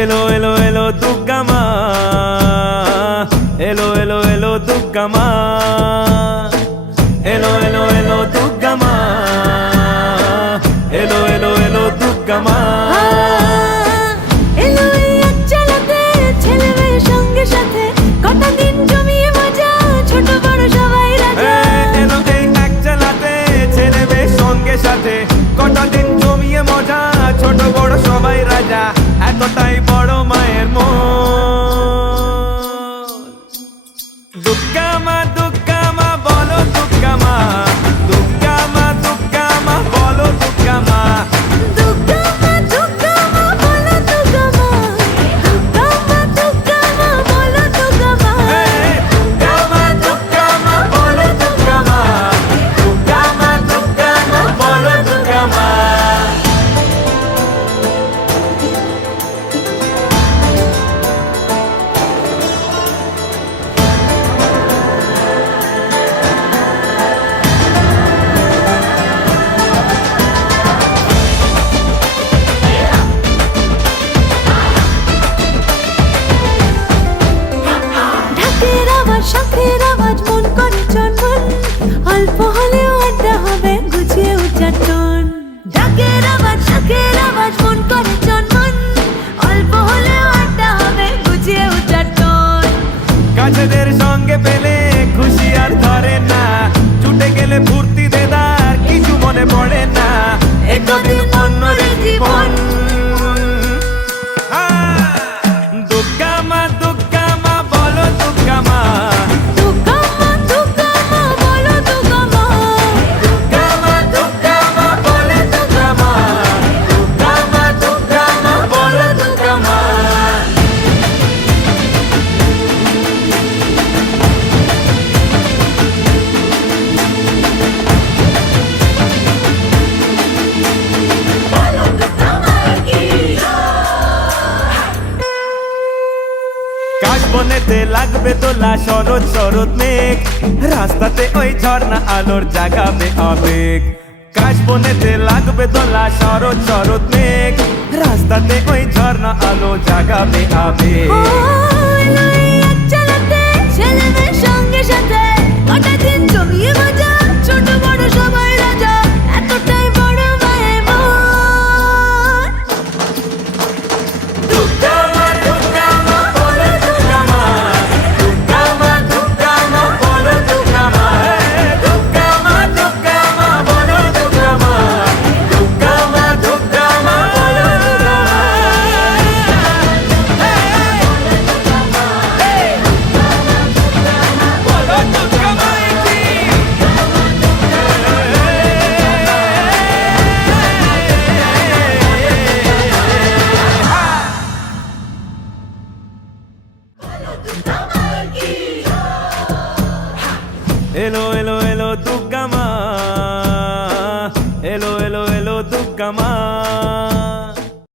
এলো এলো এলো দুর্গা মা, এলো এলো এলো দুর্গা মা, এলো এলো এলো দুর্গা মা, এলো এলো এলো দুর্গা মা। এলো এই এক চালাতে ছেলে মেয়ের সঙ্গে সাথে কটা দিন জমিয়ে মজা ছোট বড় সবাই রাজা। এলো এই এক চালাতে ছেলে মেয়ের সঙ্গে সাথে কটা দিন জমিয়ে মজা ছোট বড় সবাই রাজা। এতটাই বড় মায়ের মন। দুর্গা মা দুর্গা মা বলো দুর্গা মা, দুর্গা মা দুর্গা মা বলো দুর্গা মা, দুর্গা মা দুর্গা মা বলো দুর্গা মা, দুর্গা মা দুর্গা মা বলো দুর্গা মা, দুর্গা মা দুর্গা মা বলো দুর্গা মা, দুর্গা মা দুর্গা মা বলো দুর্গা মা। ঢাকের আওয়াজ শাঁখের আওয়াজ মন করে চনমন, অল্প হলেও আড্ডা হবে গুছিয়ে উচ্চাটন। ঢাকের আওয়াজ শাঁখের আওয়াজ মন করে চনমন, অল্প হলেও আড্ডা হবে গুছিয়ে উচ্চাটন। কাছেদের সঙ্গে পেলে খুশি আর ধরে না, ছুটে গেলে ফুর্তি দেদার কিছু মনে পড়ে না। একদিন অন্যদের জীবন। দুর্গা মা দুর্গা মা বলো দুর্গা মা, দুর্গা মা দুর্গা মা বলো দুর্গা মা, দুর্গা মা দুর্গা মা বলো দুর্গা মা, দুর্গা মা দুর্গা মা বলো দুর্গা মা। কাশবনেতে লাগবে তোলা শরৎ শরৎ মেঘ, রাস্তাতে ওই ঝর্ণা আলোর জাগাবে আবেগ। কাশবনেতে লাগবে তোলা শরৎ শরৎ মেঘ, রাস্তাতে ওই ঝর্ণা আলো জাগাবে আবেগ। ও এলো এই এক চালাতে ছেলে মেয়ের সঙ্গে সাথে কটা দিন জমিয়ে মজা ছোট বড় সবাই রাজা। এতটাই বড় মায়ের মন। দুর্গা মা দুর্গা মা বলো দুর্গা মা, দুর্গা মা দুর্গা মা বলো দুর্গা মা, দুর্গা মা দুর্গা মা বলো দুর্গা মা, দুর্গা মা দুর্গা মা বলো দুর্গা মা। বলো দুর্গা মাইকি। এলো এলো এলো দুর্গা